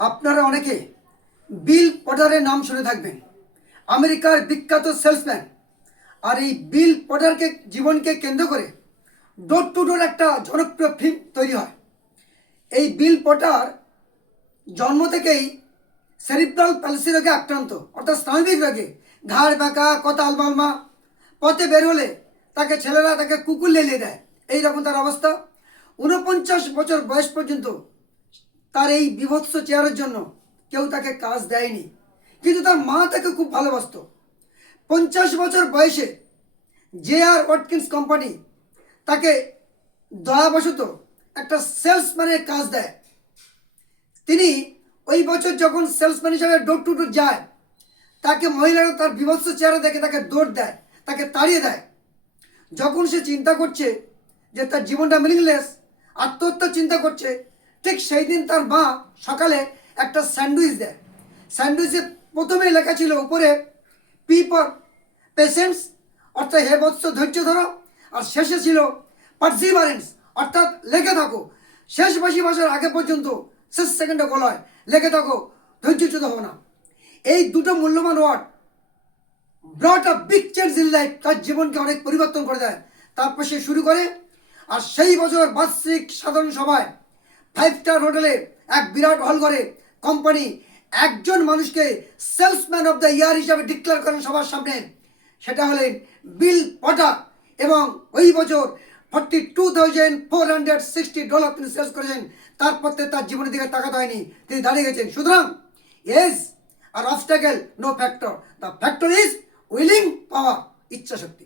আপনারা অনেকে বিল পটারের নাম শুনে থাকবেন, আমেরিকার বিখ্যাত সেলসম্যান। আর এই বিল পটারকে জীবনকে কেন্দ্র করে ডোর টু ডোর একটা জনপ্রিয় ফিল্ম তৈরি হয়। এই বিল পটার জন্ম থেকেই সেরিব্রাল প্যালসি রোগে আক্রান্ত, অর্থাৎ স্নায়বিক রোগে। ঘাড় বাঁকা, কথা আলমালমা, পথে বের হলে তাকে ছেলেরা তাকে কুকুর লেলিয়ে দেয়, এইরকম তার অবস্থা। 49 বছর বয়স পর্যন্ত তার এই বিভৎস চেয়ারের জন্য কেউ তাকে কাজ দেয়নি, কিন্তু তার মা তাকে খুব ভালোবাসত। 50 বছর বয়সে জে.আর. ওয়াটকিন্স কোম্পানি তাকে দয়াবশত একটা সেলসম্যানের কাজ দেয়। তিনি ওই বছর যখন সেলসম্যান হিসাবে ডোর টু ডোর যায়, তাকে মহিলারা তার বিভৎস চেহারা দেখে তাকে দৌড় দেয়, তাকে তাড়িয়ে দেয়। যখন সে চিন্তা করছে যে তার জীবনটা মিনিংলেস, আত্মহত্যার চিন্তা করছে, ঠিক সেই দিন তার মা সকালে একটা স্যান্ডউইচ দেয়। স্যান্ডউইচে প্রথমেই লেখা ছিল উপরে পি ফর পেশেন্স, অর্থাৎ হে বৎস ধৈর্য ধরো, আর শেষে ছিল পারসিভারেন্স, অর্থাৎ লেগে থাকো। শেষ বাসি বাসার আগে পর্যন্ত, শেষ সেকেন্ডে গলায় লেগে থাকো, ধৈর্যচ্যুত হো না। এই দুটো মূল্যবান word brought a big change in life, তার জীবনকে অনেক পরিবর্তন করে দেয়। তারপর সে শুরু করে, আর সেই বছর বার্ষিক সাধারণ সভায় 5 স্টার হোটেলে এক বিরাট হল ঘরে কোম্পানি একজন মানুষকে সেলসম্যান অফ দ্য ইয়ার হিসাবে ডিক্লেয়ার করেন সবার সামনে। সেটা হলেন বিল পটার। এবং ওই বছর $42,460 তিনি সেলস করেছেন। তারপর তার জীবনের দিকে তাকাতে হয়নি, তিনি দাঁড়িয়ে গেছেন। সুতরাং age are obstacle no factor, the factor is willing power, ইচ্ছা শক্তি।